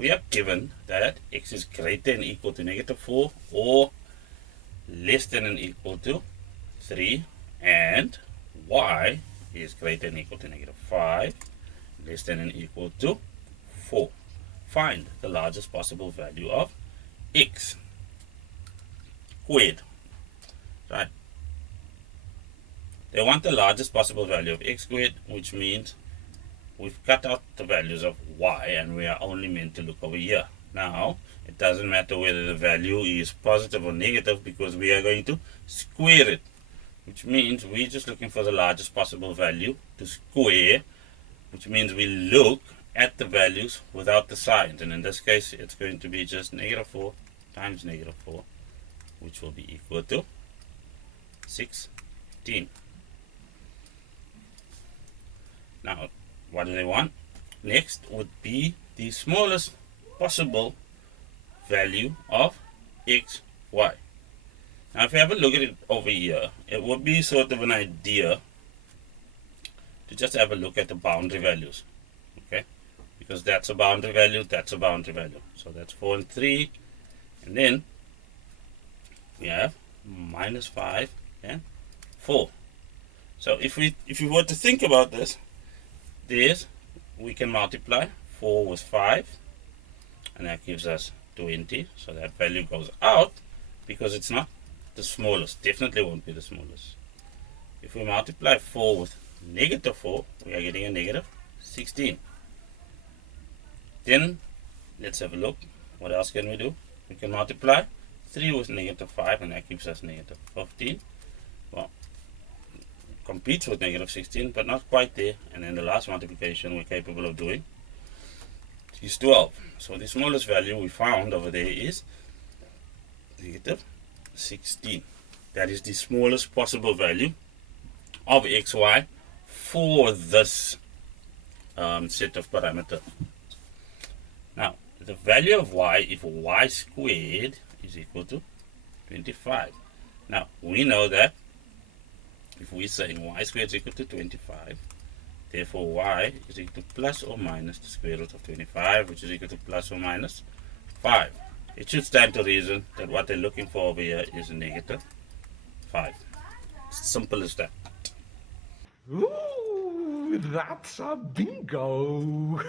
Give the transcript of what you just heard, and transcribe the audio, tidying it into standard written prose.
we are given that x is greater than or equal to -4 or less than or equal to 3, and y is greater than or equal to -5, less than or equal to 4. Find the largest possible value of x squared. Right. They want the largest possible value of x squared, which means we've cut out the values of y and we are only meant to look over here. Now, it doesn't matter whether the value is positive or negative because we are going to square it, which means we're just looking for the largest possible value to square, which means we look at the values without the signs, and in this case it's going to be just -4 times -4, which will be equal to 16. Now, what do they want? Next would be the smallest possible value of x, y. Now, if you have a look at it over here, it would be sort of an idea to just have a look at the boundary values, okay? Because that's a boundary value, that's a boundary value. So that's 4 and 3, and then we have -5 and 4. So if you were to think about this, we can multiply 4 with 5, and that gives us 20. So that value goes out because it's not the smallest. Definitely won't be the smallest. If we multiply 4 with -4, we are getting a -16. Then let's have a look. What else can we do? We can multiply 3 with -5, and that gives us -15. Well, competes with -16, but not quite there. And then the last multiplication we're capable of doing is 12. So the smallest value we found over there is -16. That is the smallest possible value of xy for this set of parameters. Now, the value of y, if y squared is equal to 25. Now, we know that if we're saying y squared is equal to 25, therefore y is equal to plus or minus the square root of 25, which is equal to plus or minus 5. It should stand to reason that what they're looking for over here is -5. Simple as that. Ooh, that's a bingo.